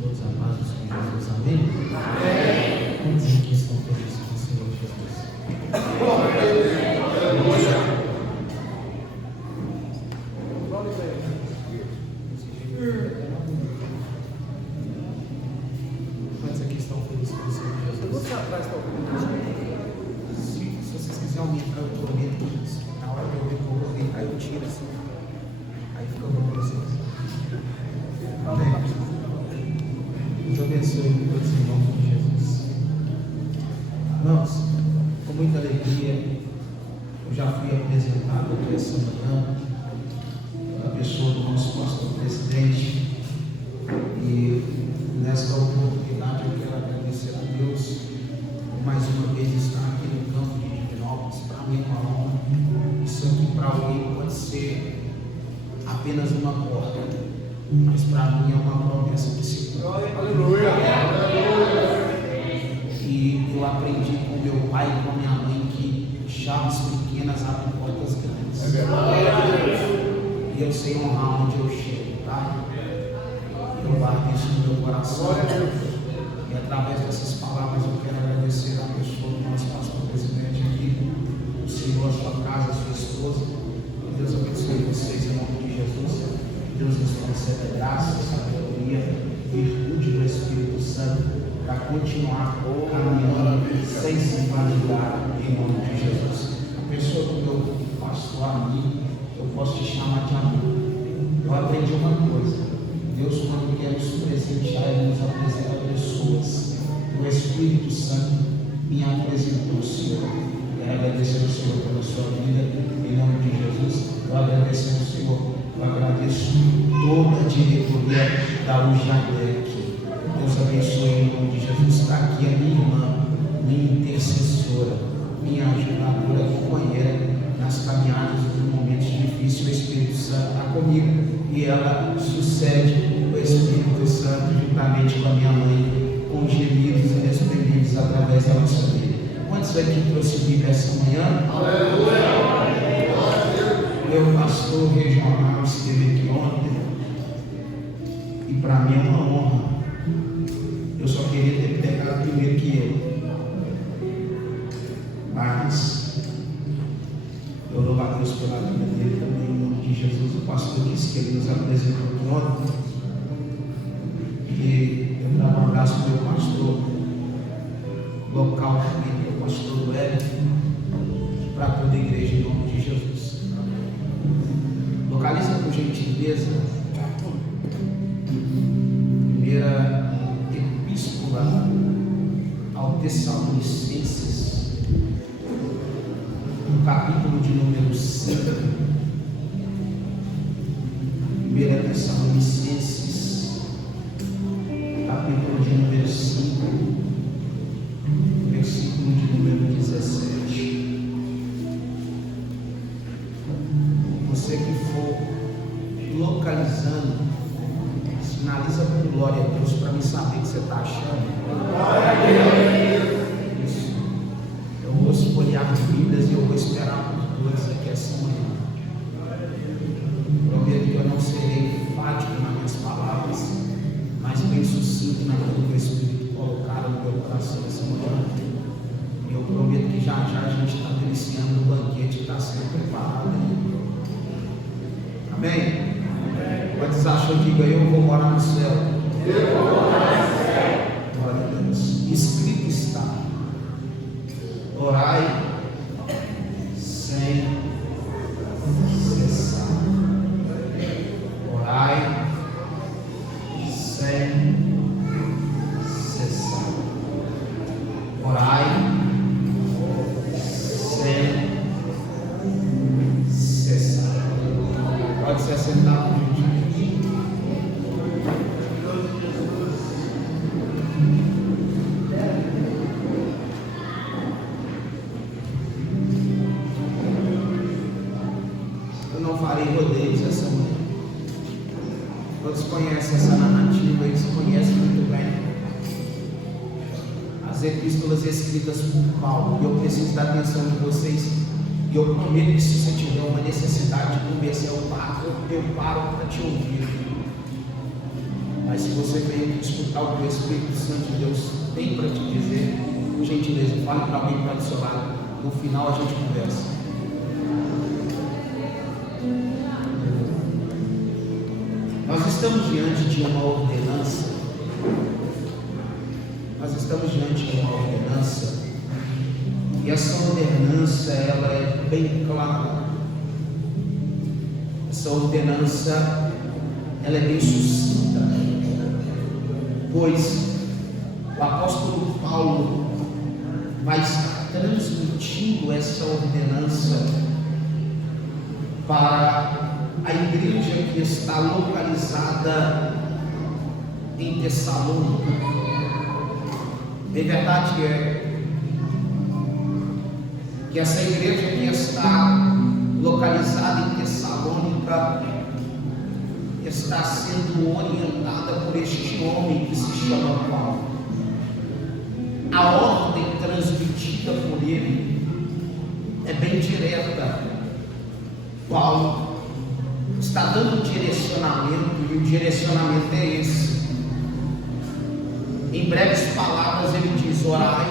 todos a paz do Senhor Jesus, amém? Amém. Quantos aqui estão felizes com o Senhor Jesus? Quantos aqui estão felizes com o Senhor Jesus? Se vocês quiserem aumentar, eu prometo que na hora que eu ver que eu vou deitar, eu tiro assim. Aí fica bom para vocês. Amém. Deus abençoe todos em nome de Jesus. Irmãos, com muita alegria, eu já fui apresentado aqui essa manhã a pessoa do nosso pastor presidente, e nesta oportunidade eu quero agradecer a Deus por mais uma vez estar aqui no campo de Divinópolis. Para mim é uma honra. Isso aqui para alguém pode ser apenas uma porta, mas para mim é uma promessa de seguro. Aleluia! E eu aprendi com meu pai e com minha mãe que chaves pequenas abrem portas grandes. E eu sei honrar onde eu chego, tá? Eu guardo isso no meu coração. E através dessas palavras eu quero agradecer a pessoa do nosso pastor presidente aqui, o Senhor, a sua casa, a sua esposa. Deus abençoe vocês em nome de Jesus. Deus nos conceda graça, sabedoria, virtude do Espírito Santo para continuar caminhando sem se vangloriar em nome de Jesus. A pessoa do meu pastor amigo, eu posso te chamar de amigo. Eu aprendi uma coisa: Deus, quando quer nos presentear, Ele nos apresenta pessoas. O Espírito Santo me apresentou o Senhor. Quero agradecer ao Senhor pela sua vida, em nome de Jesus. Eu agradeço ao Senhor, eu agradeço toda a diretoria da UJADEC. Deus abençoe em nome de Jesus. Está aqui a minha irmã, minha intercessora, minha ajudadora, companheira nas caminhadas dos momentos difíceis. O Espírito Santo está comigo e ela sucede o Espírito Santo juntamente com a minha mãe, com gemidos inexprimíveis através da nossa vida. Quantos aqui trouxe Bíblia essa manhã? Aleluia! Meu pastor regional esteve aqui ontem e para mim é uma honra. Eu só queria ter pegado primeiro que ele, mas eu louvo a Deus pela vida dele também, em nome de Jesus. O pastor disse que ele nos apresentou aqui ontem, e eu dava um abraço ao meu pastor local também, meu pastor Hélio, para toda a igreja em nome de Jesus. Localiza por gentileza primeira epístola ao Tessalonicenses, no capítulo de número 5. Primeira Tessalonicenses, capítulo de número 5, versículo de número 17. Você que for localizando, sinaliza com glória a Deus para mim saber o que você está achando. Isso. Eu vou folhear as Bíblias e eu vou esperar por todos aqui essa manhã. Prometo que eu não serei enfático nas minhas palavras, mas bem sucinto naquilo que o Espírito colocaram no meu coração essa manhã. E eu prometo que já a gente está deliciando o banquete que está sendo preparado aí. Amém? Quantos acham que ganhou? Eu vou morar no céu. Eu vou morar no céu. Glória a Deus. Escrito está: orai sem cessar. Orai sem cessar. Orai sem cessar. Pode se assentar por gente. Eu não farei rodeios essa manhã. Todos conhecem essa narrativa, eles conhecem muito bem as epístolas escritas por Paulo. E eu preciso da atenção de vocês. E eu prometo que se você tiver uma necessidade de conversar, eu paro para te ouvir. Mas se você veio aqui escutar o que o Espírito Santo de Deus tem para te dizer, por gentileza, fale para alguém que está do seu lado. No final a gente conversa. Nós estamos diante de uma ordenança. Nós estamos diante de uma ordenança. E essa ordenança, ela é bem clara. Essa ordenança, ela é bem sucinta. Pois o apóstolo Paulo vai estar transmitindo essa ordenança para a igreja que está localizada em Tessalônica. De verdade é que essa igreja que está localizada em Tessalônica está sendo orientada por este homem que se chama Paulo. A ordem transmitida por ele é bem direta. Paulo está dando um direcionamento, e o direcionamento é esse. Em breves palavras ele diz: orai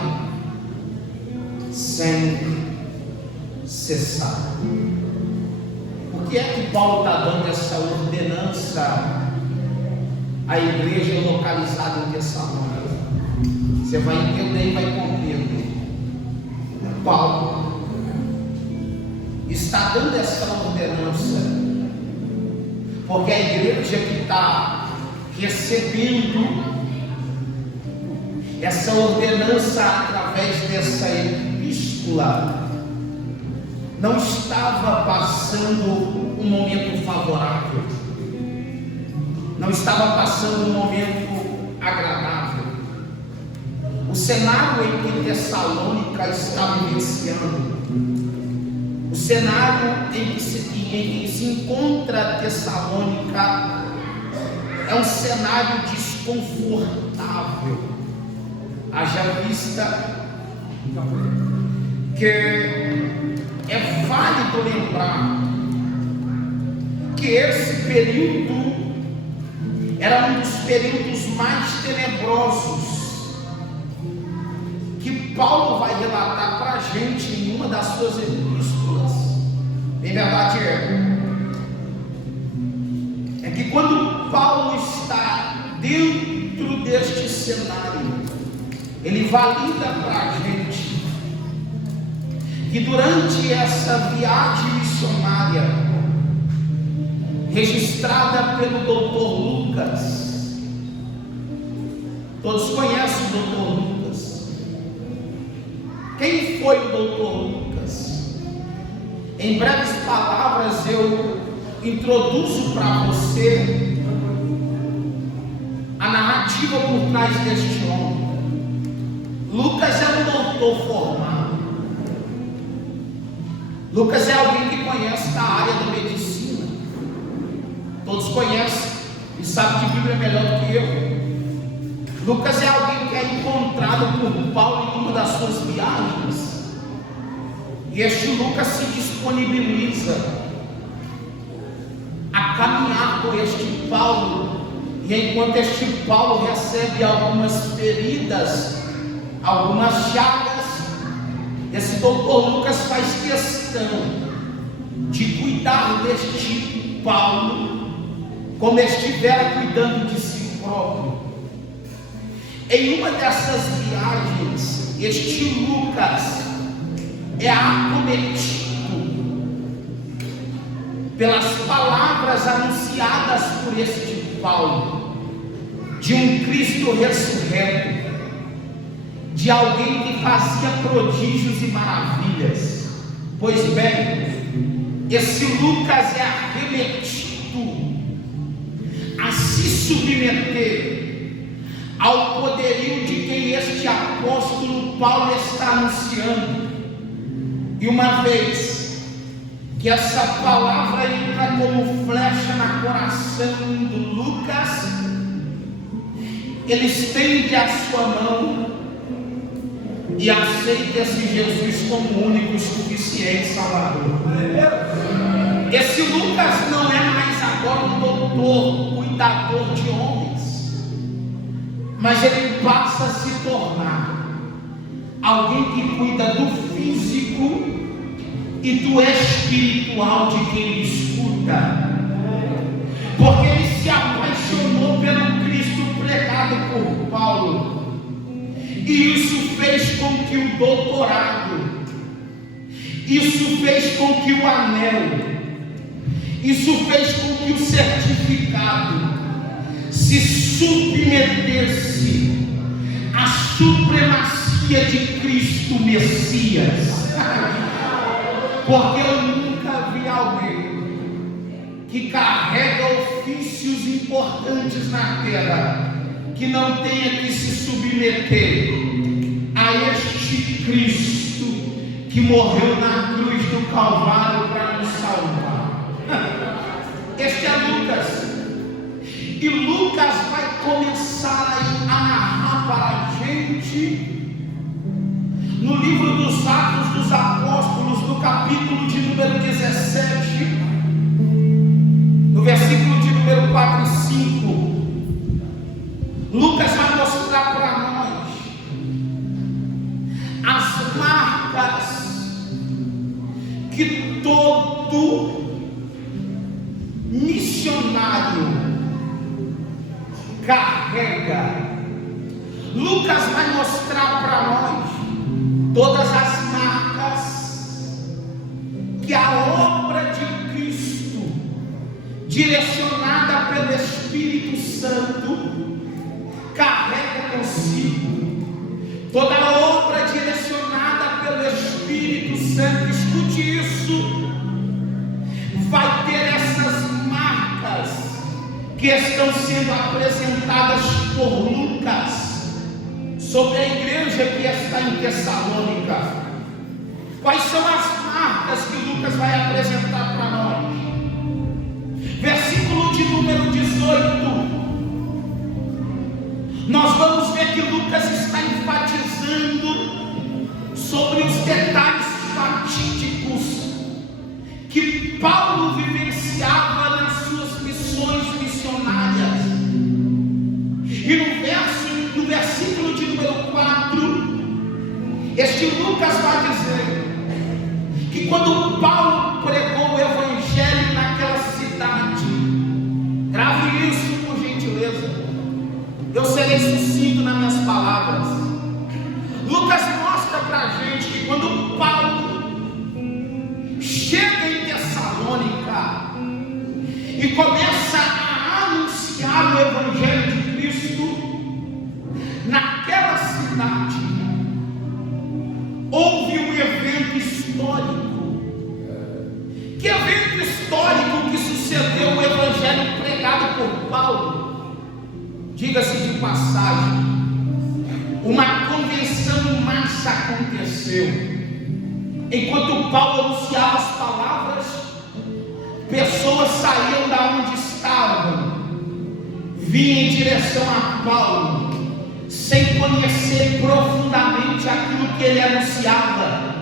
sem cessar. Por que é que Paulo está dando essa ordenança à igreja localizada em Tessalônica? Você vai entender e vai compreender. Paulo está dando essa ordenança porque a igreja que está recebendo essa ordenança através dessa epístola não estava passando um momento favorável, não estava passando um momento agradável. O cenário em que Tessalônica está vivenciando, o cenário em que se encontra Tessalônica, é um cenário desconfortável. Haja vista que é válido lembrar que esse período era um dos períodos mais tenebrosos que Paulo vai relatar para a gente em uma das suas epístolas. Em verdade é que quando Paulo está dentro deste cenário, ele valida para a gente que durante essa viagem missionária registrada pelo Dr. Lucas, todos conhecem o Dr. Lucas. Quem foi o Dr. Lucas? Em breves palavras eu introduzo para você a narrativa por trás deste homem. Lucas é um doutor formado. Lucas é alguém que conhece da área da medicina. Todos conhecem e sabem de Bíblia melhor do que eu. Lucas é alguém que é encontrado por Paulo em uma das suas viagens. E este Lucas se disponibiliza a caminhar com este Paulo. E enquanto este Paulo recebe algumas feridas, algumas chagas, esse doutor Lucas faz questão de cuidar deste Paulo como estivera cuidando de si próprio. Em uma dessas viagens, este Lucas é acometido pelas palavras anunciadas por este Paulo, de um Cristo ressurreto, de alguém que fazia prodígios e maravilhas. Pois bem, esse Lucas é arremetido a se submeter ao poderio de quem este apóstolo Paulo está anunciando. E uma vez que essa palavra entra como flecha no coração do Lucas, ele estende a sua mão e aceita esse Jesus como único e suficiente Salvador. Esse Lucas não é mais agora um doutor, cuidador de homens. mas ele passa a se tornar alguém que cuida do físico e do espiritual de quem lhe escuta, porque ele se apaixonou pelo Cristo pregado por Paulo, e isso fez com que o doutorado, isso fez com que o anel, isso fez com que o certificado se submetesse à supremacia de Cristo Messias. Porque eu nunca vi alguém que carrega ofícios importantes na terra que não tenha que se submeter a este Cristo que morreu na cruz do Calvário para nos salvar. Este é Lucas. E Lucas vai começar a narrar para a gente no livro dos Atos dos Apóstolos, no capítulo de número 17, no versículo de número 4 e 5. Lucas vai mostrar para nós as marcas que todo missionário carrega. Lucas vai mostrar para nós todas as marcas que a obra de Cristo, direcionada pelo Espírito Santo, carrega consigo. Toda a obra direcionada pelo Espírito Santo, escute isso, vai ter essas marcas que estão sendo apresentadas por Lucas sobre a igreja que está em Tessalônica. Quais são as marcas que Lucas vai apresentar para nós? Versículo de número 18. Nós vamos ver que Lucas está enfatizando sobre os detalhes fatídicos que Paulo vivenciava nas suas missões missionárias. E no versículo de número 4, este Lucas vai dizer que quando Paulo pregou o evangelho naquela cidade, grave isso por gentileza, eu serei sucinto nas minhas palavras. Lucas mostra para a gente que quando Paulo chega em Tessalônica e começa a anunciar o evangelho de Cristo, naquela cidade houve um evento histórico. Que evento histórico que sucedeu o evangelho pregado por Paulo? Diga-se de passagem, uma convenção em massa aconteceu. Enquanto Paulo anunciava as palavras, pessoas saíam da onde estavam, vinham em direção a Paulo, sem conhecer profundamente aquilo que ele anunciava,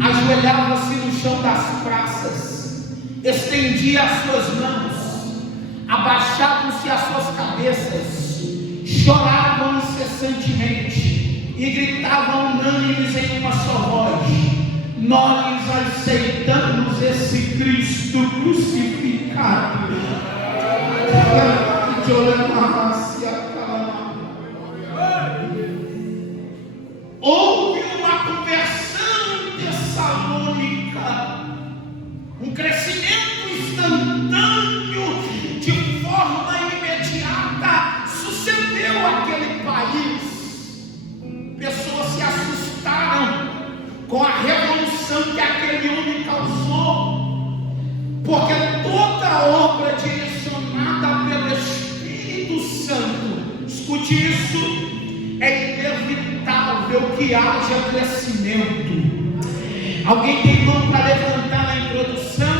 ajoelhava-se no chão das praças, estendia as suas mãos, abaixavam-se as suas cabeças, choravam incessantemente e gritavam unânimes em uma só voz: nós aceitamos esse Cristo crucificado. Houve uma conversão em Tessalônica, um crescimento instantâneo, de forma imediata, sucedeu aquele país. Pessoas se assustaram com a revolução que aquele homem causou, porque toda a obra direcionada pelo Espírito Santo, escute isso, é inevitável que haja crescimento. Alguém tem mão para levantar na introdução?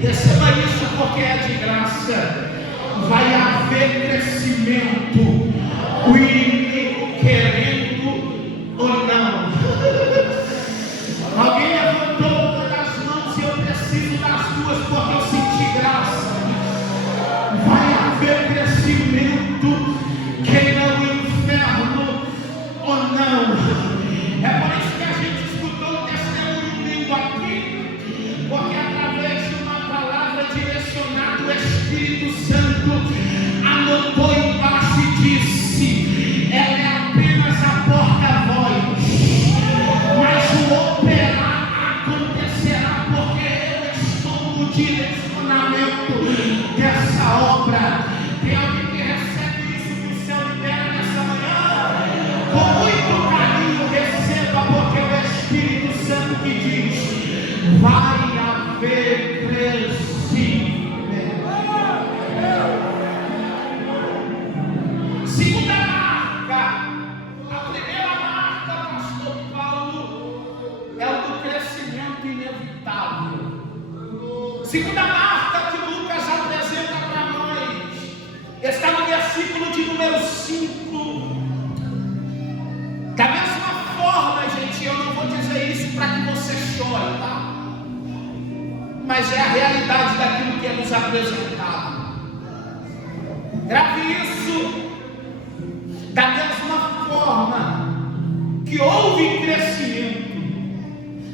Receba isso porque é de graça. Vai haver crescimento, o inimigo querendo ou não. Alguém levantou uma das mãos e eu preciso das duas porque eu senti graça. Vai haver crescimento. Quem não Segunda marca que Lucas apresenta para nós está no versículo de número 5. Da mesma forma, gente, eu não vou dizer isso para que você chore, tá? Mas é a realidade daquilo que é nos apresentado. Grave isso. Da mesma forma que houve crescimento,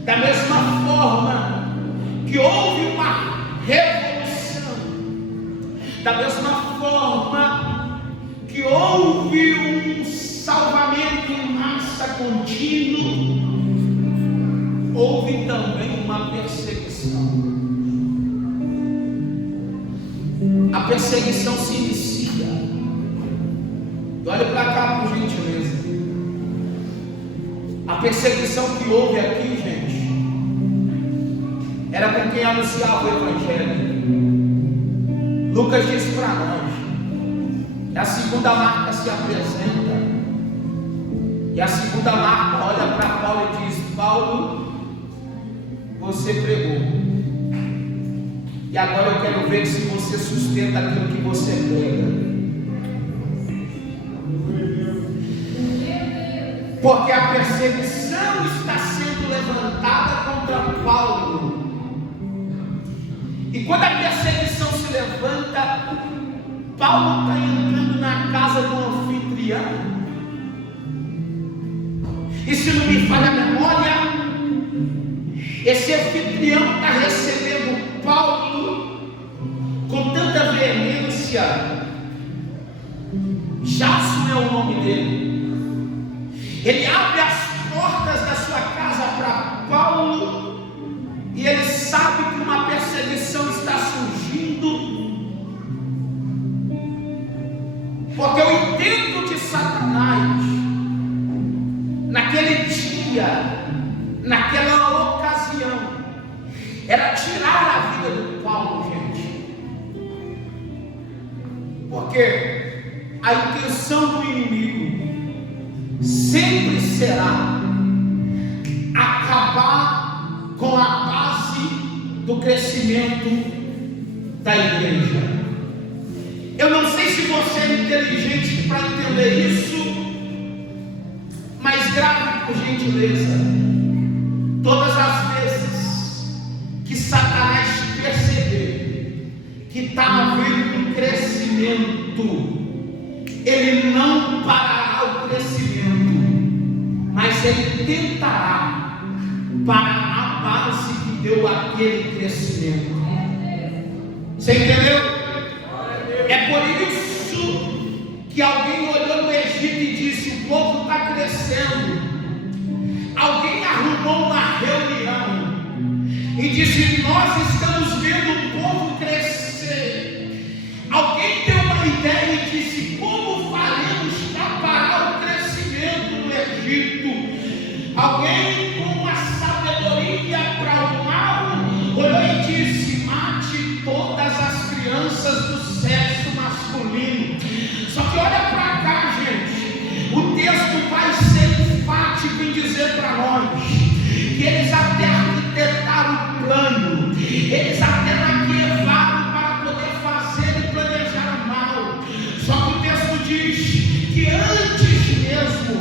da mesma forma que houve uma revolução, da mesma forma que houve um salvamento em massa contínuo, houve também uma perseguição. A perseguição se inicia. Olha para cá, por gentileza. A perseguição que houve aqui, gente, era com quem anunciava o Evangelho. Lucas diz para nós. A segunda marca se apresenta. E a segunda marca olha para Paulo e diz: Paulo, você pregou. E agora eu quero ver se você sustenta aquilo que você prega. Porque a perseguição está sendo levantada contra Paulo. E quando a perseguição se levanta, Paulo está entrando na casa do anfitrião. E se não me falha a memória, esse anfitrião está recebendo Paulo com tanta veemência. Jason é o nome dele. Ele abre as portas da sua casa para Paulo e ele sabe que uma perseguição está surgindo, porque o intento de Satanás naquele dia, naquela ocasião, era tirar a vida do Paulo, gente, porque a intenção do inimigo sempre será acabar com a base do crescimento da igreja. Eu não sei se você é inteligente para entender isso, mas grave por gentileza. Todas as vezes que Satanás te perceber que está havendo um crescimento, ele não parará o crescimento, mas ele tentará parar a base que deu aquele crescimento. Você entendeu? É por isso que alguém olhou no Egito e disse: o povo está crescendo. Alguém arrumou uma reunião e disse: nós estamos vendo o povo crescer. Alguém deu uma ideia e disse: como faremos para parar o crescimento do Egito? Alguém com uma sabedoria para o mal olhou e disse: mate todas as crianças do sexo masculino. Só que olha para cá, gente, o texto vai ser enfático em dizer para nós que eles até arquitetaram o plano, eles até maquiavam para poder fazer e planejar o mal. Só que o texto diz que antes mesmo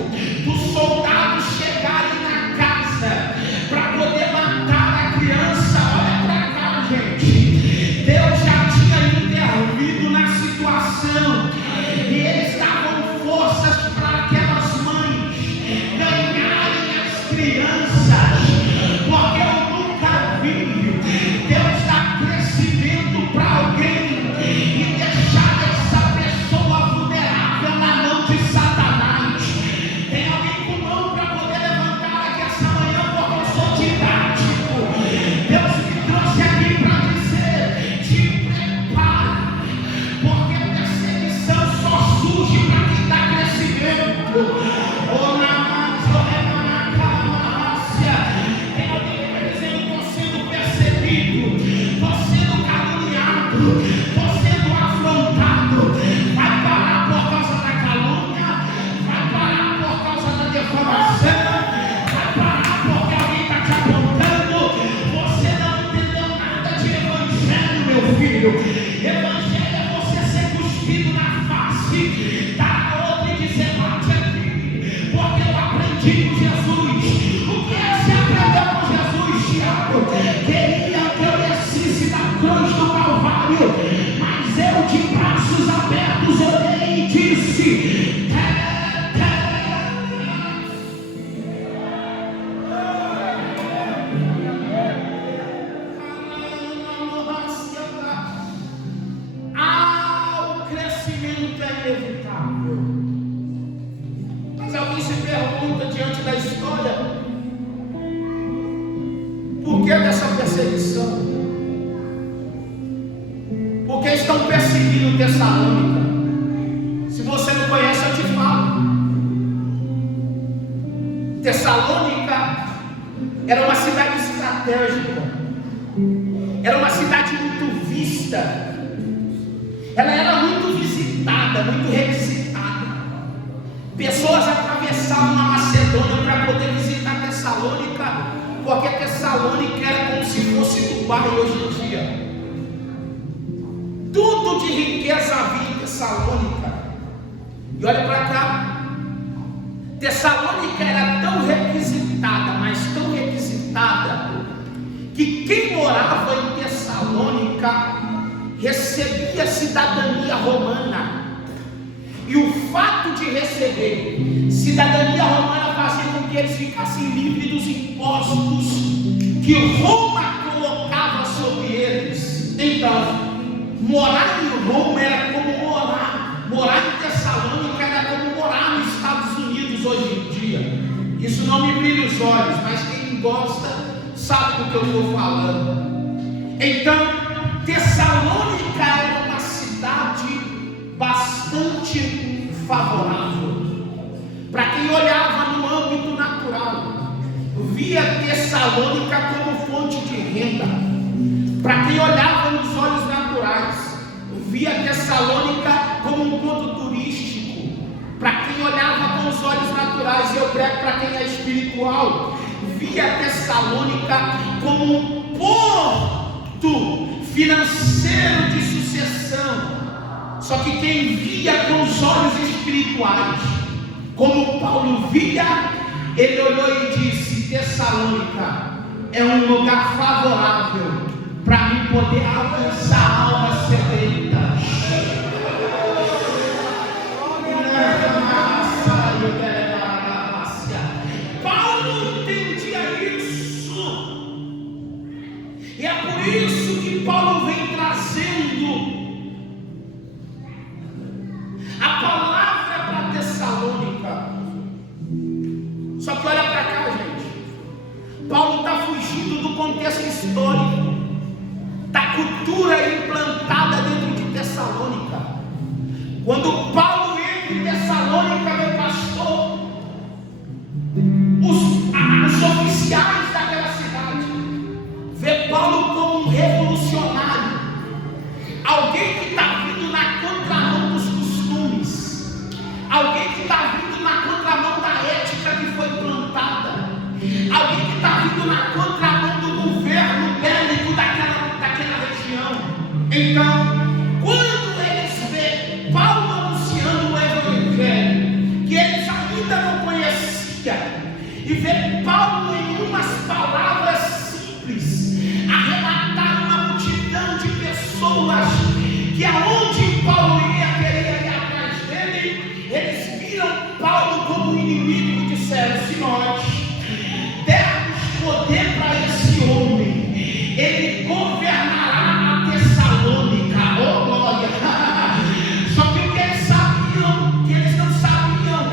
dos soldados chegarem na casa perseguição, porque estão perseguindo Tessalônica. Se você não conhece, eu te falo. Tessalônica era uma cidade estratégica, era uma cidade muito vista, ela era muito visitada, muito revisitada. Pessoas atravessavam a Macedônia para poder visitar Tessalônica, porque Tessalônica era como se fosse Dubai hoje em dia. Tudo de riqueza havia em Tessalônica. E olha para cá, Tessalônica era tão requisitada, mas tão requisitada, que quem morava em Tessalônica recebia cidadania romana. E o fato de receber cidadania romana fazia com que eles ficassem livres dos impostos que Roma colocava sobre eles. Então, morar em Roma era como morar em Tessalônica era como morar nos Estados Unidos hoje em dia. Isso não me brilha os olhos, mas quem gosta sabe do que eu estou falando. Então, Tessalônica era uma cidade bastante favorável. Para quem olhava no âmbito natural, via Tessalônica como fonte de renda. Para quem olhava nos olhos naturais, via Tessalônica como um ponto turístico. Para quem olhava com os olhos naturais, eu prego para quem é espiritual, via Tessalônica como um porto financeiro de sucessão. Só que quem via com os olhos espirituais, como Paulo via, ele olhou e disse: Tessalônica é um lugar favorável para mim poder alcançar almas sedentas. Paulo entendia isso, e é por isso que Paulo vem trazendo a palavra para Tessalônica. Só que olha para cá, gente. Paulo está fugindo do contexto histórico, da cultura implantada dentro de Tessalônica. Quando Paulo entra em Tessalônica, meu pastor, os oficiais daquela cidade vê Paulo como um revolucionário, alguém que está vindo na contramão dos costumes, alguém que está vindo na contramão da ética que foi plantada, alguém que está vindo na contramão do governo bélico daquela região. Então, quando eles vê Paulo anunciando o evangelho, que eles ainda não conheciam, e vê Paulo em umas palavras simples arrematar uma multidão de pessoas que aonde Paulo ia, queria ir atrás dele, eles viram Paulo como um inimigo e disseram: se nós dermos poder para esse homem, ele governará a Tessalônica. Oh glória! Só que o que eles sabiam, que eles não sabiam,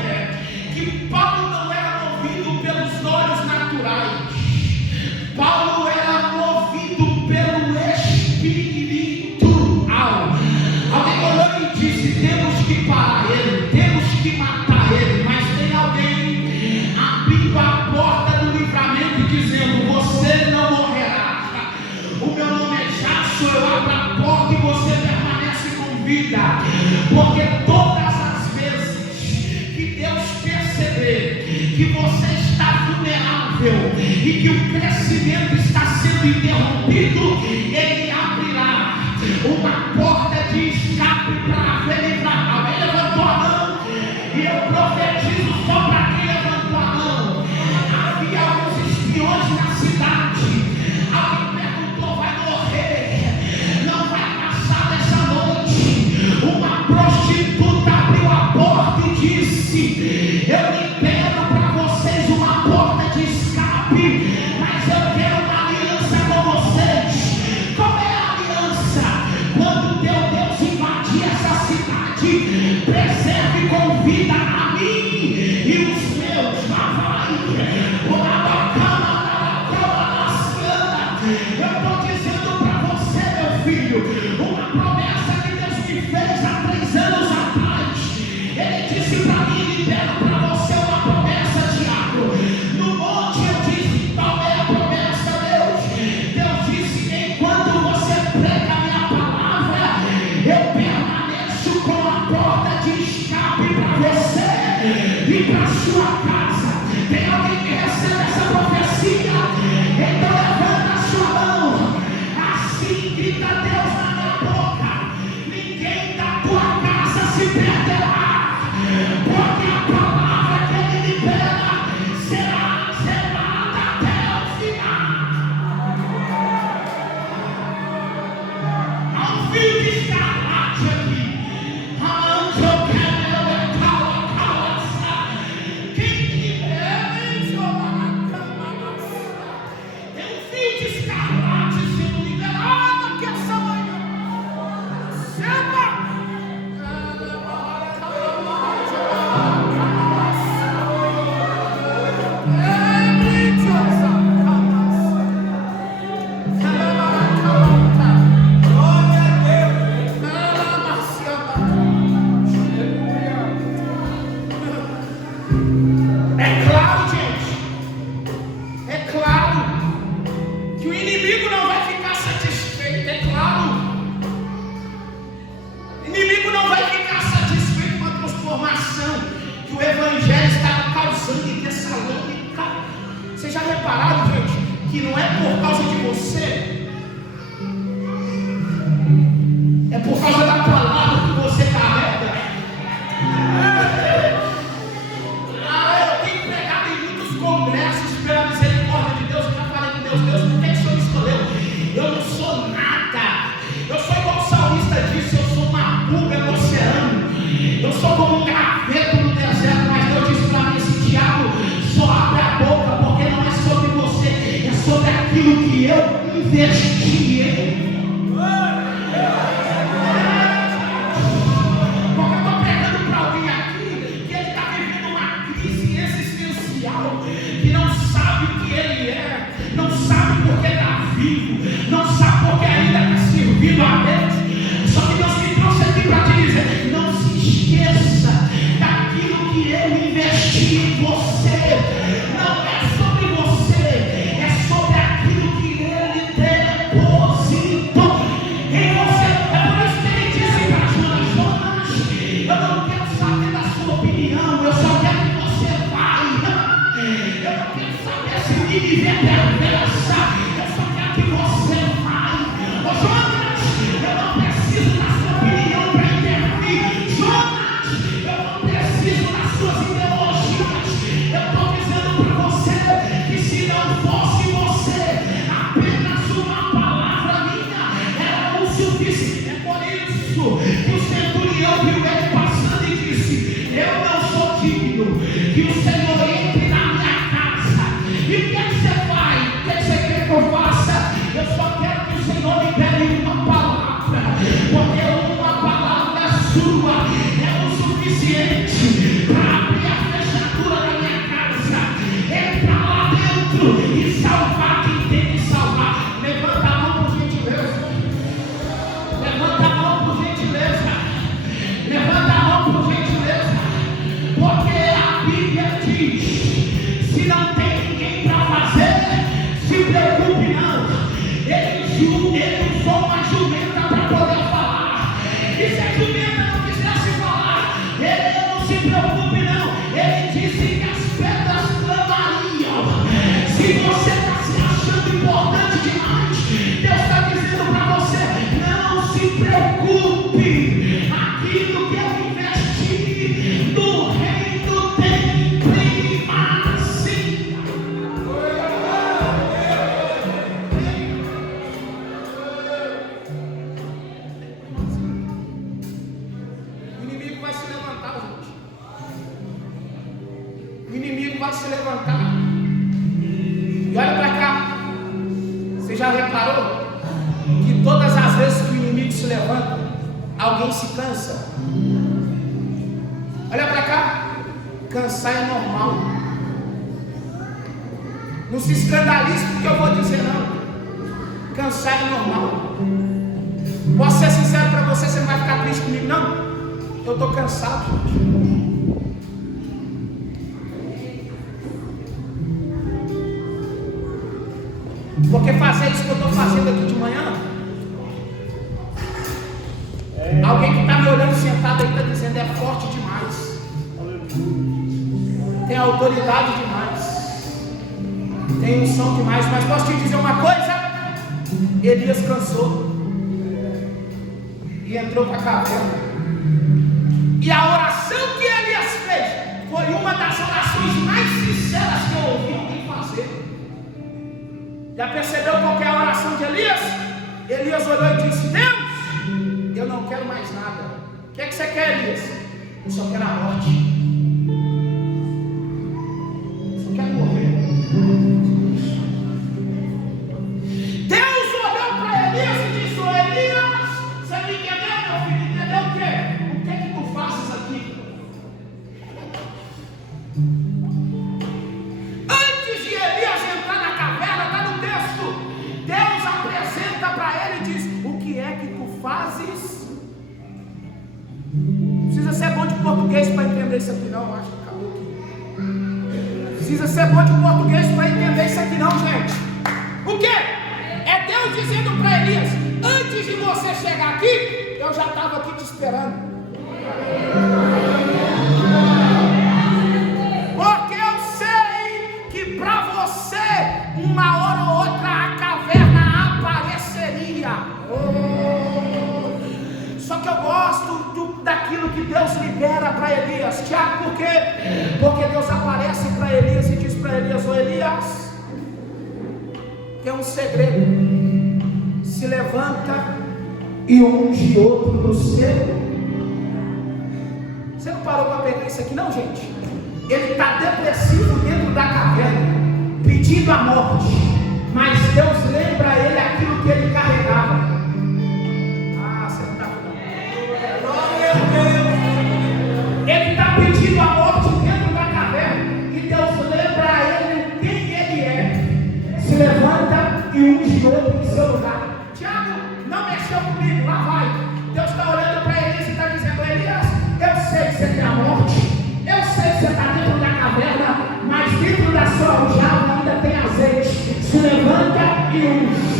que Paulo não era movido pelos olhos naturais. Paulo era movido pelo espiritual. Alguém olhou e disse: temos que parar ele, temos que matar ele. Mas tem alguém abrindo a porta do livramento dizendo: você não morrerá. O meu nome é Jackson, eu abro a porta e você permanece com vida. Porque todas as vezes que Deus perceber que você está vulnerável e que o crescimento está sendo interrompido, ele abrirá uma porta de escape para haver livramento. Alguém levantou a mão e eu profetizo só para quem levantou a mão. Havia alguns espiões na cidade. Alguém perguntou: vai morrer? Não vai passar dessa noite. Uma prostituta abriu a porta e disse: eu libero para vocês uma porta de escape, mas eu quero uma aliança com vocês. e para a sua casa. Tem alguém que recebe essa profecia? Então levanta a sua mão. Assim grita Deus na minha boca: ninguém da tua casa se perderá, porque a palavra que ele libera será selada até o final. Há um fio de escarlate aqui. Não se escandalize porque eu vou dizer não. Cansar é normal. Posso ser sincero para você, você não vai ficar triste comigo não? Eu estou cansado. Porque fazer isso que eu estou fazendo aqui de manhã, alguém que está me olhando sentado aí está dizendo é forte demais. tem autoridade demais, tem unção demais. Mas posso te dizer uma coisa? Elias cansou e entrou para a caverna. E a oração que Elias fez foi uma das orações mais sinceras que eu ouvi alguém fazer. Já percebeu qual que é a oração de Elias? Elias olhou e disse: Deus, eu não quero mais nada. O que é que você quer, Elias? Eu só quero a morte. Eu só quero morrer. Deus olhou para Elias e disse: Ô Elias, você me entendeu, meu filho? Entendeu o quê? O que é que tu fazes aqui? Antes de Elias entrar na caverna, está no texto, Deus apresenta para ele e diz: o que é que tu fazes? Precisa ser bom de português para entender isso aqui não, acho que acabou aqui. Precisa ser bom de português para entender isso aqui não, gente. O quê? É Deus dizendo para Elias: antes de você chegar aqui, eu já estava aqui te esperando. Porque eu sei que para você, uma hora ou outra, a caverna apareceria. Só que eu gosto daquilo que Deus libera para Elias. Tiago, por quê? Porque Deus aparece para Elias e diz para Elias: ô Elias, tem um segredo. Se levanta e unge outro no seu. Você não parou para pegar isso aqui não, gente? Ele está depressivo dentro da caverna, pedindo a morte, mas Deus lembra ele aquilo que ele carregava. Ele está pedindo a morte dentro da caverna e Deus lembra a ele quem ele é. Se levanta e unge outro em seu lugar. Tiago, não mexeu comigo, lá vai. Deus está olhando para Elias e está dizendo: Elias, eu sei que você tem a morte, eu sei que você está dentro da caverna, mas dentro da sua aljava ainda tem azeite. Se levanta e unge.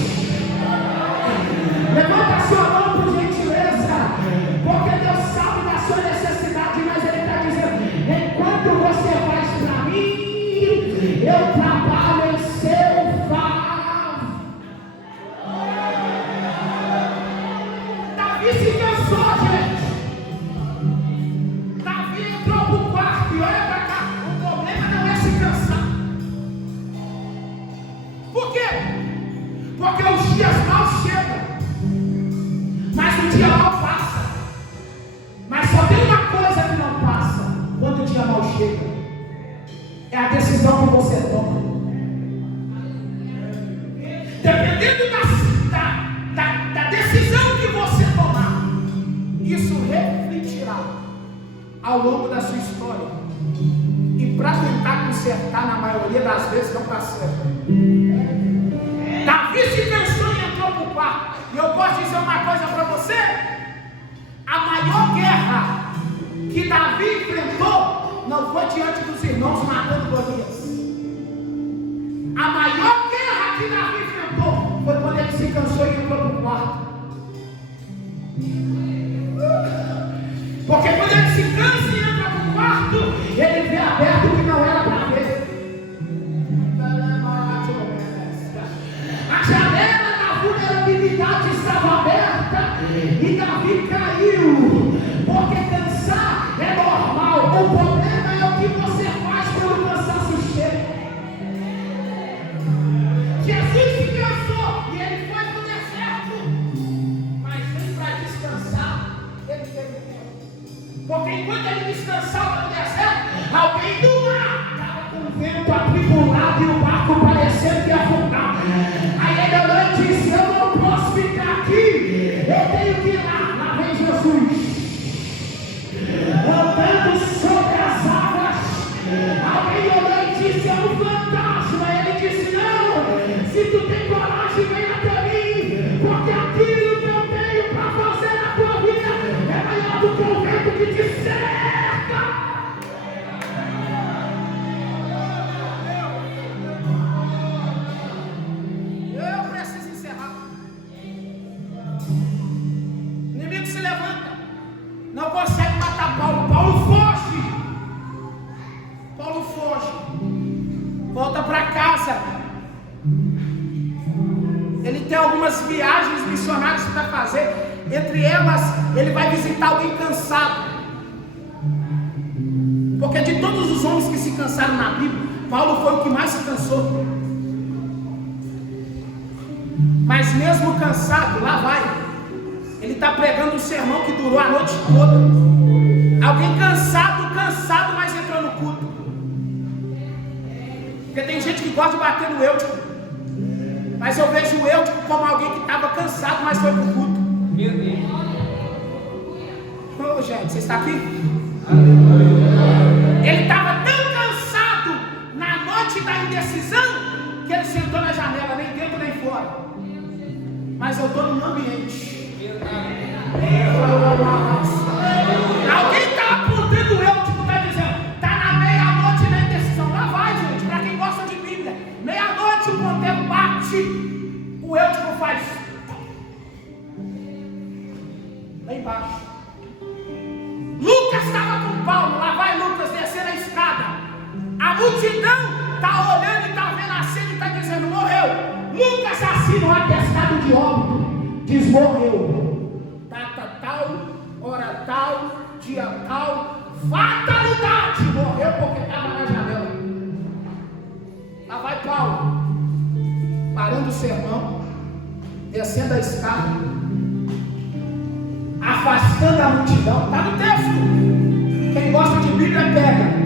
Levanta a sua mão por gentileza, porque Deus sabe da sua necessidade, mas Ele está dizendo: enquanto você faz para mim, eu trabalho em seu favor. Davi se cansou, gente. Davi entrou para o quarto e olha para cá. O problema não é se cansar. Por quê? Porque os dias mal chegam, mas o dia mal passa. Mas só tem uma coisa que não passa quando o dia mal chega: é a decisão que você toma. Dependendo da decisão que você tomar, isso refletirá ao longo da sua história. E para tentar consertar, na maioria das vezes, não está certo. Davi se cansou e entrou para o quarto. E eu posso dizer uma coisa para você: a maior guerra que Davi enfrentou não foi diante dos irmãos matando Golias. A maior guerra que Davi enfrentou foi quando ele se cansou e entrou para o quarto. Porque quando ele se cansa e entra para o quarto, ele vê aberto o que não era para ver. A janela da vulnerabilidade estava aberta e Davi caiu. Porque cansar é normal. O problema é o que você faz quando o cansaço chega. volta para casa. Ele tem algumas viagens missionárias para fazer. Entre elas, ele vai visitar alguém cansado. Porque de todos os homens que se cansaram na Bíblia, Paulo foi o que mais se cansou. Mas mesmo cansado, lá vai. Ele está pregando um sermão que durou a noite toda. Alguém cansado, mas entrou no culto. Porque tem gente que gosta de bater no Eutico. Mas eu vejo o Eutico como alguém que estava cansado, mas foi pro culto. Meu Deus. Ô, gente, você está aqui? Ele estava tão cansado na noite da indecisão que ele sentou na janela, nem dentro nem fora. Mas eu estou no ambiente. Alguém está apontando o Eutico, está dizendo, está na meia-noite na indecisão. Lá vai, gente, para quem gosta de Bíblia. Meia-noite o ponteiro bate, o Eutico faz lá embaixo. Lucas estava com Paulo, lá vai Lucas descendo a escada. A multidão está olhando e está vendo a cena e está dizendo, morreu. Lucas assina o atestado de óbito, diz morreu. Data tal, hora tal, dia tal, fatalidade, morreu porque estava na janela. Lá vai Paulo, parando o sermão, descendo a escada, afastando a multidão. Está no texto. Quem gosta de Bíblia pega.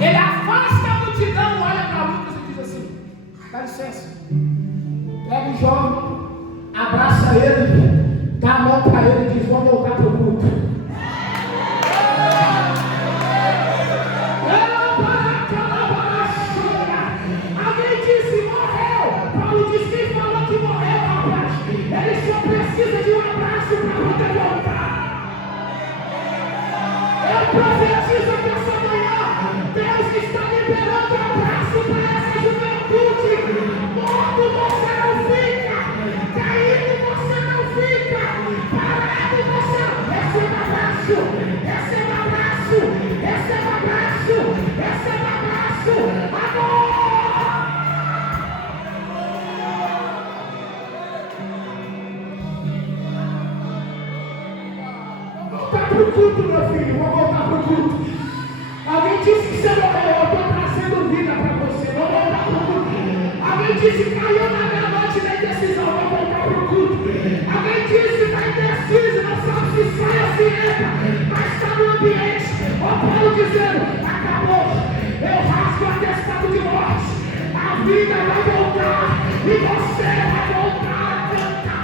Ele afasta a multidão, olha para Lucas e diz assim, dá licença, pega o jovem, abraça ele, dá a mão para ele e diz, vamos voltar para o culto. Alguém disse morreu. Paulo disse, quem falou que morreu, rapaz? Ele só precisa de um abraço para poder voltar. Eu profetizo que essa manhã Deus está liberando um abraço para essa juventude. Morto você não fica, caído você não fica, parado você não. Receba abraço, receba abraço, receba abraço, receba abraço. Agora! Voltar para o culto, meu filho, vou voltar para o culto. Alguém disse que você morreu, eu estou trazendo vida para você, vou voltar para o culto. Alguém disse que caiu na meia-noite da indecisão, vou voltar para o culto. Alguém disse que está indeciso, não sabe se sai ou se entra, mas está no ambiente. Ó Paulo dizendo, acabou, eu rasgo o atestado de morte, a vida vai voltar e você vai voltar a cantar.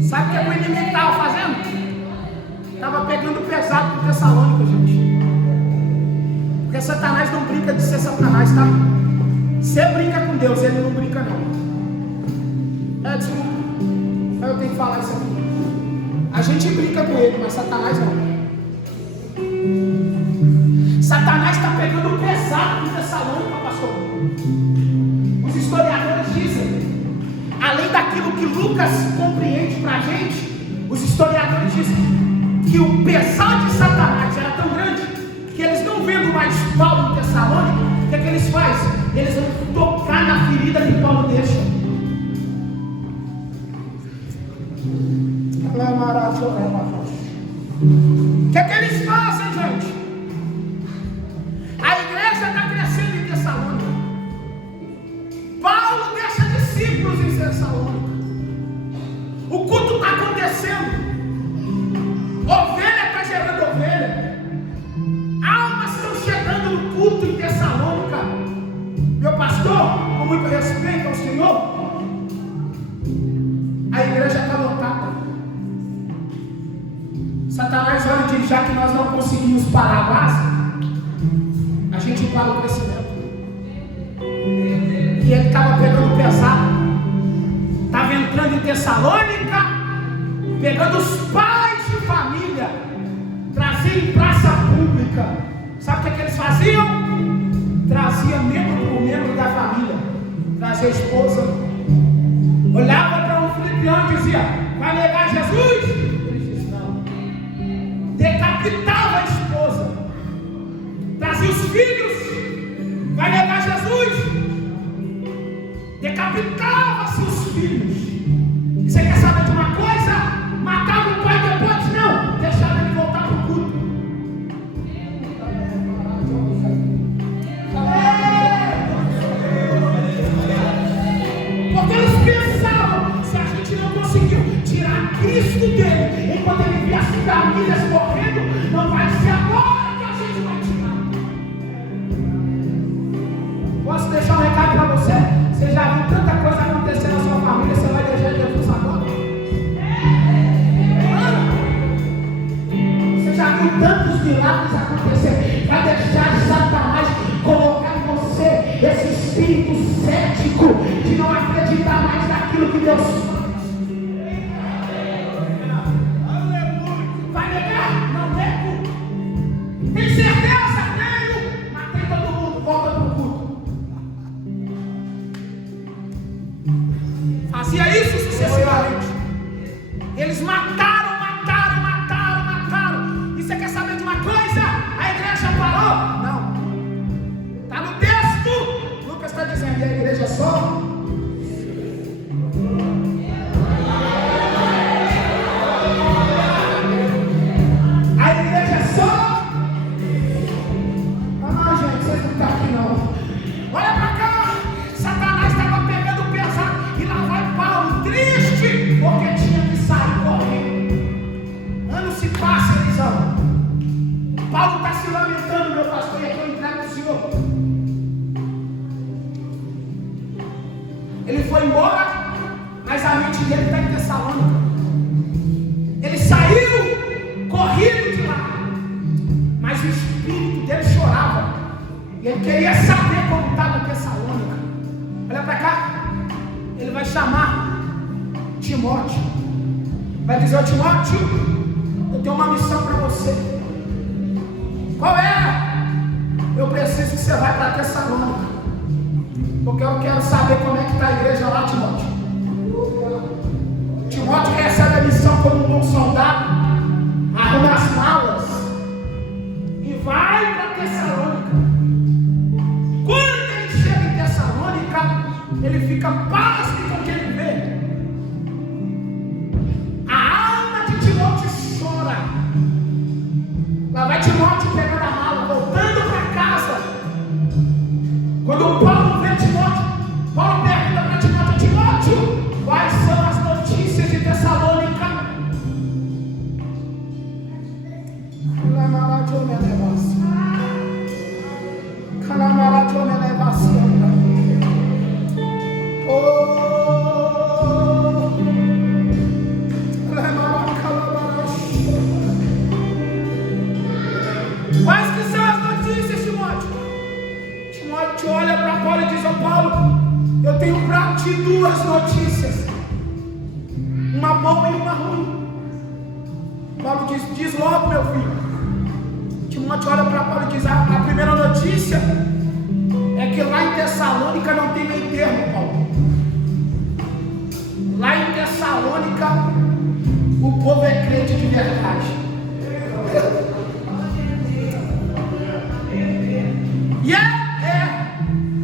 Sabe o que o inimigo estava fazendo? Estava pegando pesado com Tessalônica, gente. Porque Satanás não brinca de ser Satanás, tá? Você brinca com Deus, ele não brinca não. Desculpa, eu tenho que falar isso aqui. A gente brinca com ele, mas Satanás não. Satanás está pegando pesado com Tessalônica, pastor. Os historiadores dizem, além daquilo que Lucas compreende para a gente, os historiadores dizem que o pesar de Satanás era tão grande que eles não vendo mais Paulo em Tessalônica, o que é que eles fazem? Eles vão tocar na ferida que Paulo deixa. O que é que eles fazem, gente? A igreja está crescendo em Tessalônica. Paulo deixa discípulos em Tessalônica. O culto está acontecendo. Ovelha está gerando ovelha. Almas estão chegando no culto em Tessalônica. Meu pastor, com muito respeito ao Senhor, a igreja está lotada. Satanás olha e diz, já que nós não conseguimos parar a base, a gente para o crescimento. E ele estava pegando pesado, estava entrando em Tessalônica, pegando os pais de família, trazia em praça pública. Sabe o que eles faziam? Trazia membro por membro da família, trazer a esposa. Olhava para um filipiano e dizia: vai negar Jesus? Ele disse: não. Decapitava a esposa. Trazia os filhos: vai negar Jesus? Decapitava-se os filhos. Você quer saber de uma coisa? Matava o pai depois? Não, deixava ele voltar para o culto. Porque eles pensavam: se a gente não conseguiu tirar Cristo dele enquanto ele via as famílias morrendo, não vai ser agora que a gente vai tirar. Posso deixar um recado para você? Você já viu tanta coisa acontecer na sua família, você vai deixar Jesus agora? Você já viu tantos milagres acontecer, vai deixar Satanás colocar em você esse espírito cético de não acreditar mais naquilo que Deus faz? Vai negar? Não nego. Tem certeza? Tenho. Matei todo mundo, volta para o culto. Fazia isso sucessivamente. Eles mataram. E você quer saber de uma coisa? A igreja parou? Não. Está no texto. Lucas está dizendo: e a igreja só? A igreja só? Não, gente, vocês não estão aqui não. Olha para cá. Satanás estava pegando pesado. E lá vai Paulo, triste, porque tinha que sair correndo. Anos se passam, Elisão. Paulo está se lamentando, meu pastor, e aqui eu entrego o Senhor. Ele foi embora, mas a mente dele está em Tessalônica. Ele saiu corrido de lá, mas o espírito dele chorava. E ele queria saber como estava Tessalônica. Olha para cá. Ele vai chamar Timóteo. Vai dizer: ô Timóteo, eu tenho uma missão para você. Qual é? Eu preciso que você vá para Tessalônica, porque eu quero saber como é que está a igreja lá, Timóteo. Timóteo recebe a missão como um bom soldado, arruma as malas e vai para Tessalônica. Quando ele chega em Tessalônica, ele fica pasmo com o que ele vê. A alma de Timóteo chora. Lá vai Timóteo pegando a mala, voltando para casa. Quando o Paulo vê Timóteo, Paulo pergunta para Timóteo: Timóteo, quais são as notícias de Tessalônica? Quais que são as notícias, Timóteo? Timóteo olha para Paulo e diz: ô Paulo, eu tenho para ti duas notícias, uma boa e uma ruim. Paulo diz logo, meu filho. Timóteo olha para Paulo e diz: a primeira notícia é que lá em Tessalônica não tem meio termo, Paulo. Lá em Tessalônica o povo é crente de verdade. E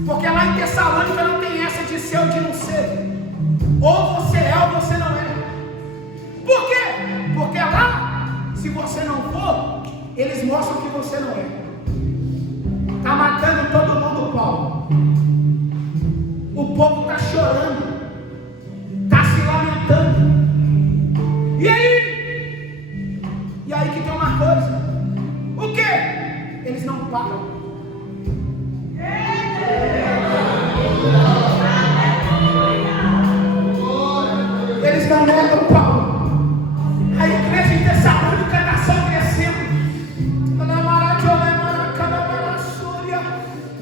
porque lá em Tessalônica não tem essa de ser ou de não ser. Ou você é ou você não é. Por quê? Porque lá, se você não for, eles mostram que você não é. Está matando todo mundo, Paulo. O povo está chorando, está se lamentando. E aí? E aí que tem uma coisa. O quê? Eles não param. Eles não negam Paulo. A igreja em Tessalônica está só crescendo.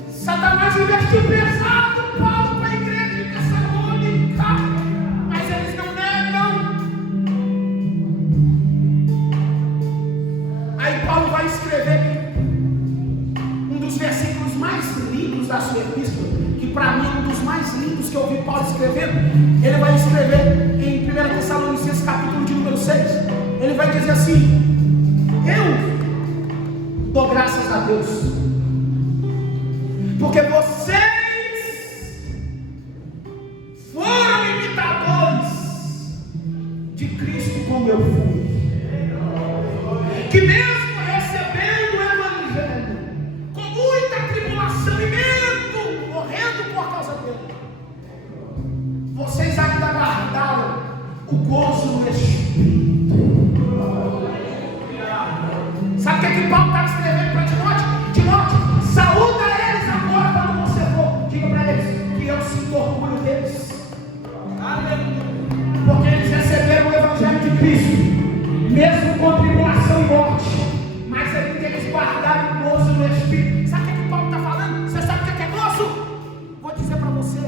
Satanás investiu pesado, Paulo, para a igreja em Tessalônica, mas eles não negam. Aí Paulo vai escrever um dos versículos mais lindos da sua epístola, que para mim é um dos mais lindos que eu vi Paulo escrevendo. Ele vai escrever em 1 Tessalonicenses capítulo de número 6. Ele vai dizer assim: eu dou graças a Deus, porque vocês foram imitadores de Cristo como eu fui, que mesmo recebendo o Evangelho com muita tribulação e medo, morrendo por causa dele, vocês ainda guardaram o gozo no Espírito. Sabe o que Paulo está escrevendo para Timóteo? Timóteo, saúda eles agora quando você for. Diga para eles que eu sinto orgulho deles, porque eles receberam o Evangelho de Cristo, mesmo com tribulação e morte, mas eles guardaram o gozo no Espírito. Sabe o que Paulo está falando? Você sabe o que é gozo? Vou dizer para você.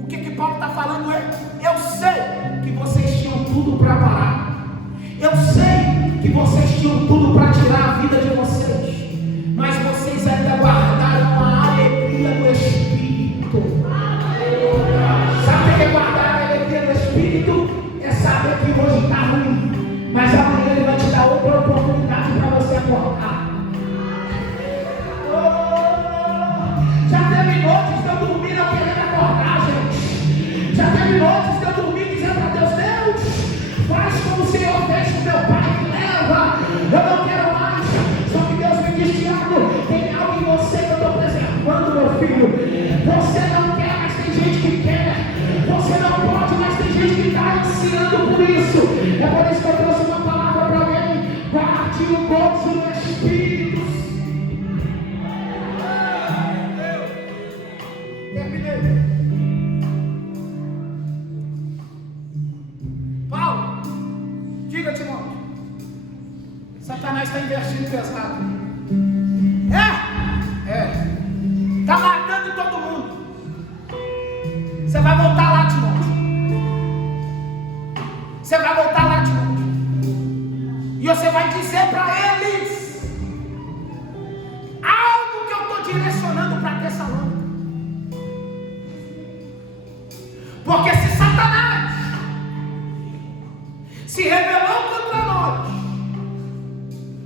O que Paulo está falando é: eu sei que vocês tinham tudo para parar, eu sei que vocês tinham tudo para tirar a vida de vocês, mas vocês ainda guardaram a alegria do Espírito. Sabe o que é guardar a alegria do Espírito? É saber que hoje está ruim, mas amanhã ele vai te dar outra oportunidade para você acordar. Já teve noites de eu dormir não querendo acordar, gente. Já teve noites de eu dormir dizendo para Deus: Deus, faz como o Senhor fez com meu pai, me leva, eu não quero mais. Só que Deus me diz: Tiago, tem algo em você que eu estou preservando, meu filho. Você não quer, mas tem gente que quer. Você não pode, mas tem gente que está ansiando por isso. É por isso que eu trouxe uma palavra para alguém: guarde o gozo no Espírito. Terminei. Paulo, diga, Timóteo, Satanás está investindo pesado. Está matando todo mundo. Você vai voltar lá, Timóteo. Você vai voltar lá, Timóteo. E você vai dizer para eles algo que eu estou direcionando para Tessalônica. Porque se Satanás se rebelou contra nós,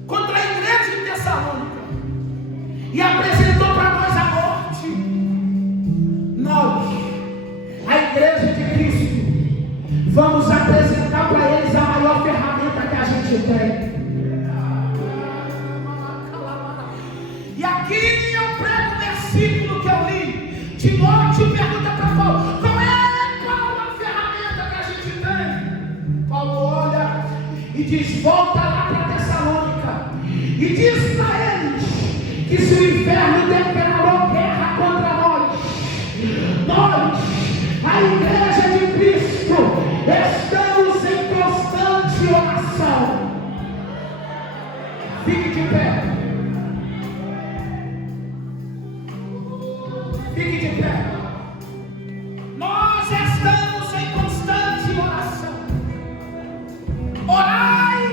contra a igreja de Tessalônica, e apresentou para nós a morte, nós, a igreja de Cristo, vamos apresentar para eles a maior ferramenta que a gente tem. E aqui eu prego o versículo que eu li. Timóteo pergunta para Paulo: qual a ferramenta que a gente tem? Paulo olha e diz: volta lá para Tessalônica e diz para eles que se o inferno declarou guerra contra nós, a igreja de Cristo, estamos em constante oração. Fique de pé. Fique de pé. Nós estamos em constante oração. Orai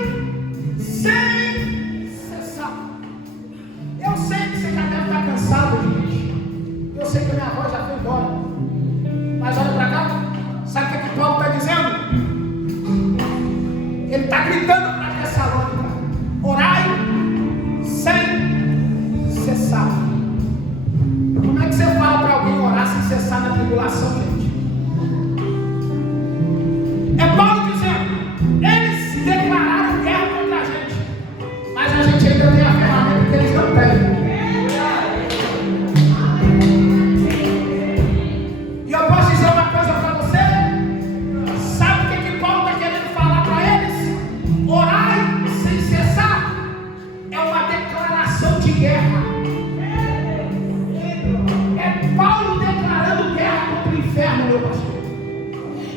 sem cessar. Eu sei que você já deve estar cansado, gente. Eu sei que a minha voz já foi embora. Mas olha para cá. Sabe o que Paulo está dizendo? Ele está gritando para Tessalônica: orai sem cessar. Como é que você fala para alguém orar sem cessar na tribulação, gente? É Paulo dizendo: eles declararam guerra contra a gente, mas a gente ainda tem a ferramenta que eles não têm. E eu posso dizer uma coisa para você: sabe o que Paulo está querendo falar para eles? Orai sem cessar é uma declaração de guerra. É Paulo declarando guerra contra o inferno, meu pastor.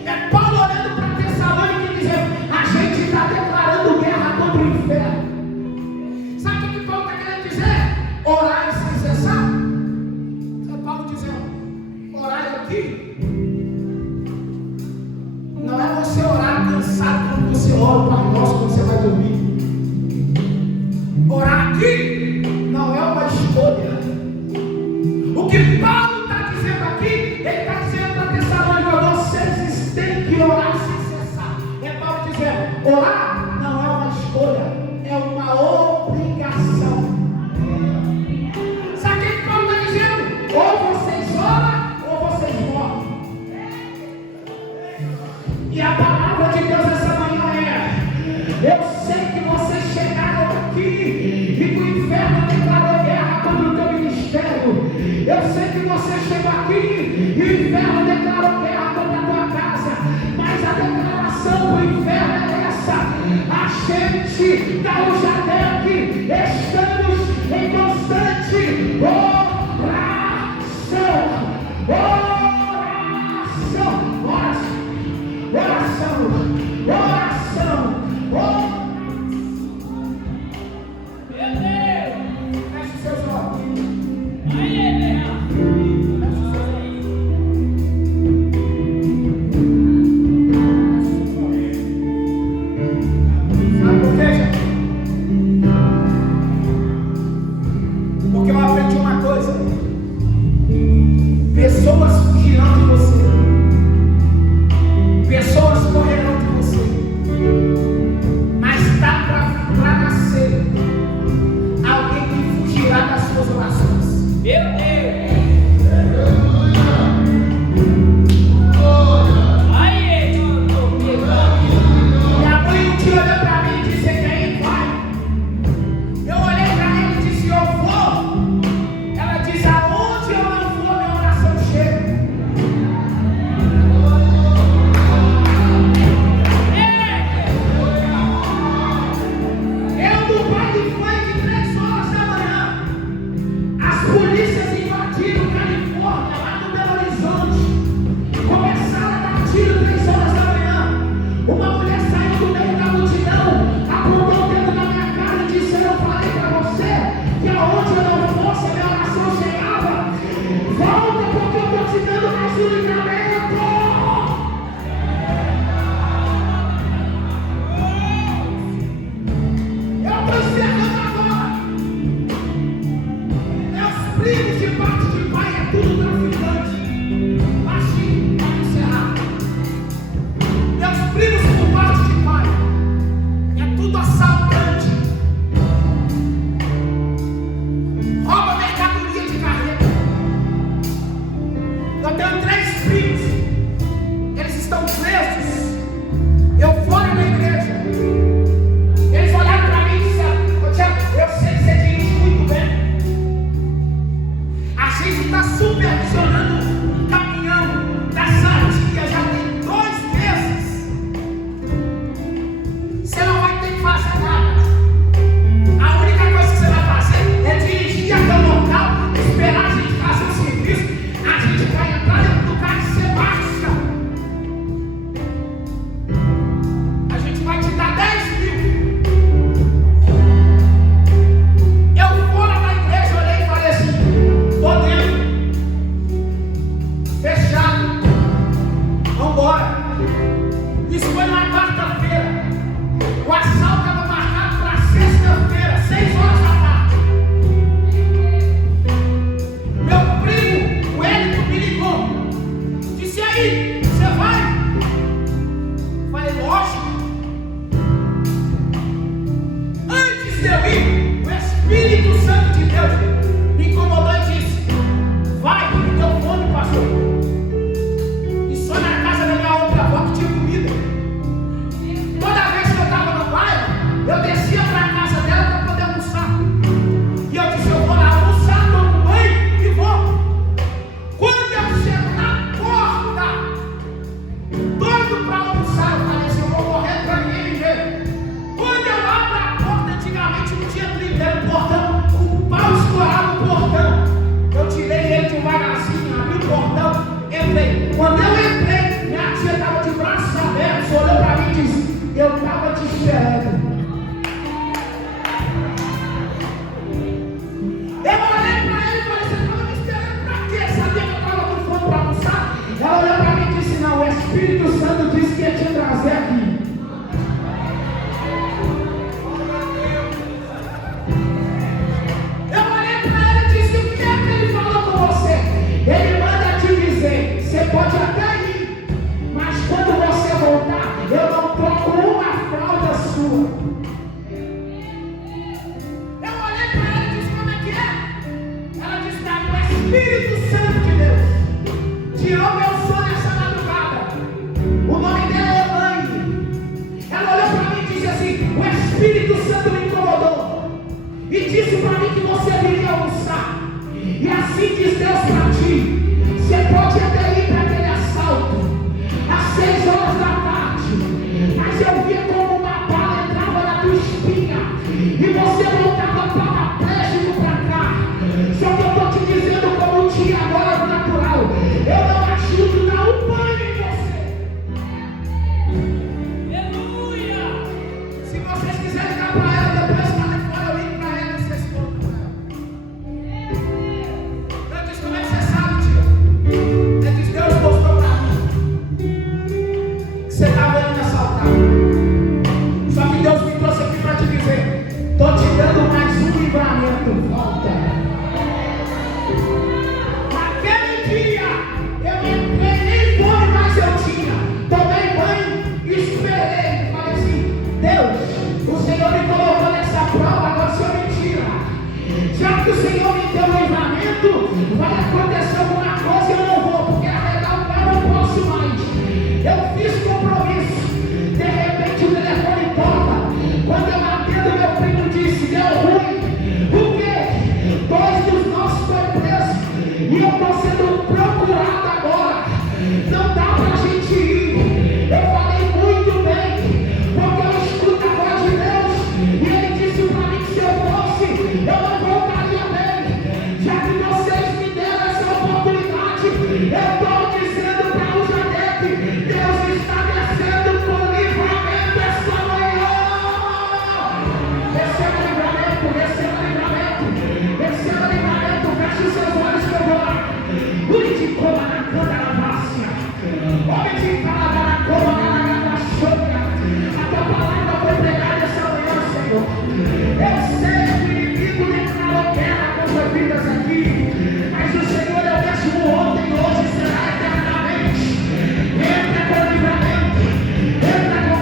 É Paulo olhando para Tessalônica e dizendo: a gente está declarando guerra contra o inferno. Sabe o que Paulo está querendo dizer? Orar sem cessar. Sabe Paulo dizendo: orar aqui não é você orar cansado quando você ora o Pai Nosso, quando você vai dormir. Orar aqui não é uma escolha. O que Paulo está dizendo você chegou aqui e o inferno declarou guerra contra a tua casa, mas a declaração do inferno é essa: a gente da Ujadec estamos em constante oração, oração. Meu Deus, feche seus olhos. Sabe por quê, gente? Porque eu aprendi uma coisa: pessoas fugirão de você, pessoas correrão de você, mas está para nascer alguém que fugirá das suas orações. Meu Deus! Minha mãe um dia olhou para mim e disse: quem vai? Eu olhei para ela e disse: eu vou. Ela disse: aonde eu não vou, minha oração chega. Eu no baile funk 3 horas da manhã, as polícias invadiram Califórnia, lá no Belo Horizonte, começaram a dar tiro 3 horas da manhã. Uma mulher saiu do meio da multidão, apontou o dedo na minha cara e disse: eu não falei para você que aonde eu não fosse a minha oração chegava? Volta, porque eu estou te dando mais um livramento. Eu estou encerrando agora. Meus primos de parte de pai é tudo traficante. Baixinho, para encerrar. Meus primos por parte de pai é tudo assaltante. Rouba mercadoria de carreta. Eu tenho 3 primos. Eles estão presos. Eu fora da igreja. Eles olharam para mim e disseram: ô Tiago, eu sei que você dirige muito bem. A gente está supervisionando um caminhão da Sardia já tem 2 meses. Você não vai ter que fazer nada. A única coisa que você vai fazer é dirigir até o local, esperar a gente fazer o serviço. A gente vai entrar dentro do carro e você baixa. A gente vai te dar 10 mil. Eu fora da igreja olhei e falei assim: tô dentro. Fechado. Vambora. Isso foi numa quarta-feira. O assalto estava marcado para sexta-feira, 6 horas da tarde. Meu primo, o Hélito, me ligou. Disse: aí, você vai? Falei: lógico. Antes de eu ir, o Espírito Santo de Deus me incomodou e disse: vai, me deu fome, pastor. E só na casa da minha outra avó que tinha comida. Toda vez que eu estava no bairro, eu descia para a casa dela para poder almoçar. E eu disse: eu vou lá almoçar, tomo banho e vou. Quando eu chego na porta, doido para almoçar, eu falei assim: eu vou correr para ninguém me ver. Quando eu abro a porta, antigamente não tinha trilheiro no portão, o pau escorava no portão. Eu tirei ele devagarzinho, abri o portão, entrei. Quando eu entrei, minha tia estava de braços abertos, olhou para mim e disse: eu estava te esperando. Eu olhei para ele e falei: você estava me esperando para quê? Sabia que eu estava com fome para almoçar? Ela olhou para mim e disse: não, o Espírito Santo disse que ia te trazer aqui. Eu olhei para ele e disse: o que é que ele falou com você? Ele manda te dizer: você pode até ir, mas quando você voltar, eu não troco uma fralda sua. Eu olhei para ela e disse: como é que é? Ela disse: o Espírito Santo de Deus tirou meu sono essa madrugada. O nome dela é Elaine. Ela olhou para mim e disse assim: o Espírito Santo me incomodou e disse para mim que você viria almoçar. E assim diz Deus para ti: que o Senhor me deu livramento, vai acontecer alguma coisa e eu não vou, porque arregar o pé eu não posso mais. Eu fiz compromisso. De repente o telefone toca. Quando eu atendo, meu primo disse: deu ruim. Por quê? 2 dos nossos foram presos e eu estou sendo procurado agora. Não dá pra gente ir. Eu falei muito bem, porque eu escuto a voz de Deus. E ele disse pra mim que se eu fosse, eu não voltaria bem. Já que vocês me deram essa oportunidade, eu estou dizendo para o Janete: Deus está descendo com livramento essa manhã. Receba livramento, receba livramento, receba livramento. Feche os seus olhos que eu vou lá. Onde de coma na canta na vássia. Onde de